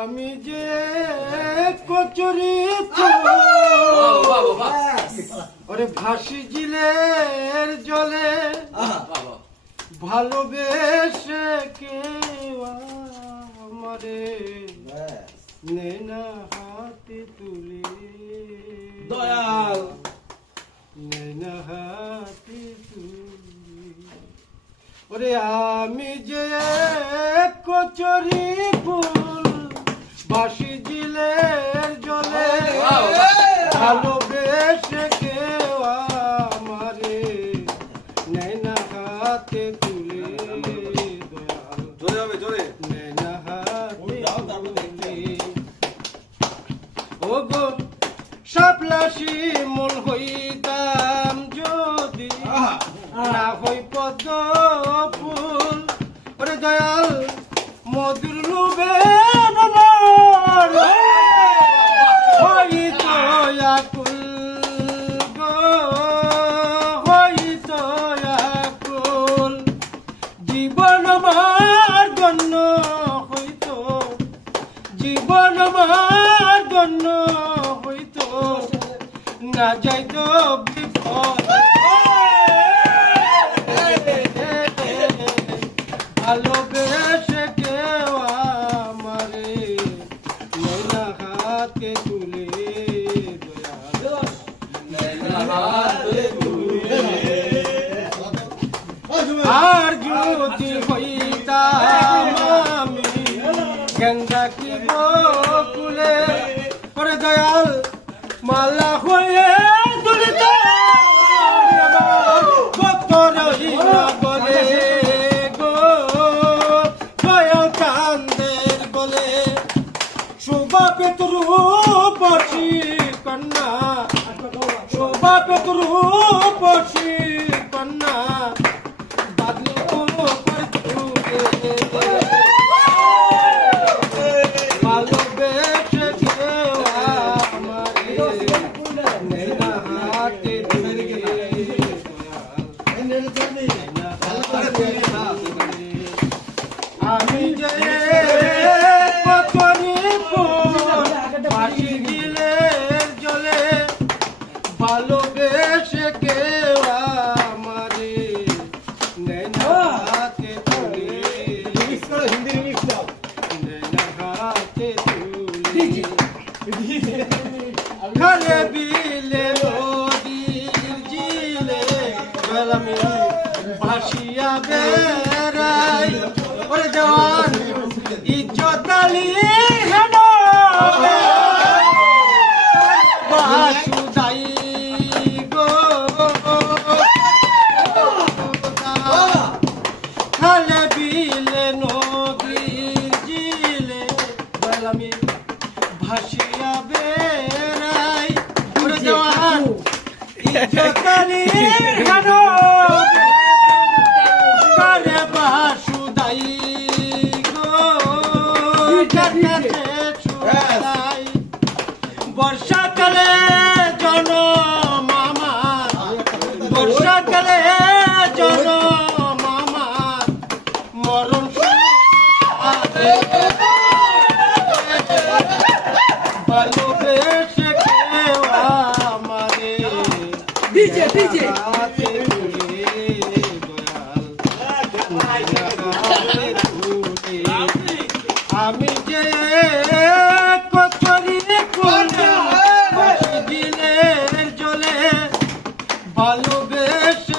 আমি যে কচুরি ওরে ভাসি জিলের জলে ভালোবেসে কেউ আমারে নেনা হাতে তুলে দয়াল নেনা হাতে তুলে ওরে আমি যে কচুরি ফুল বাসি জিলের জলে ভালোবেসে কেউ আমারে নেনা হাতে তুলে জোরে হবে জোরে নেনা হাতে তুলে ও গো সাপলাশি মূল হইতাম যদি না হই পদ্ম ফুল ওরে দয়াল মধুর লুবে হইত আকুল গো হইত আকুল জীবন আমার জন্য হইত জীবন আমার জন্য হইত না যাইত বিপদ ভালোবেসে কেউ আমারে নেনা হাতে তুলে আর যদি হইতাম আমি গঙ্গা কি বকুলে পরে দয়াল মালা হয়ে শোভা পেতরু পশি কন্যা শোভা পেতরু পশি কন্যা বাদলি ভালোবেসে কেউ আমারে নেনা হাতে আমি যে ভালোবেসে কেউ আমারে নেনা হাতে তুলে নেনা হাতে তুলে খালে বিলে নদীর জিলে আমি ভাসিয়া বেড়াই ওরে জওয়ান ইজ্জত আলী হেন বাসুদাই খালে বিলে নদীর জিলে আমি ভাসিয়া বেড়াই ওরে জওয়ান ইজ্জত আলী হেন করে বাসুদাই গো জান্নাতে ছুটাই বর্ষাকালে জনম আমার বর্ষাকালে জনম আমার মরণ ভালোবেসে কেউ আমারে ডিজে ডিজে হাতে তুলে আমি যে কচুরি ফুল দিলের জলে ভালোবেসে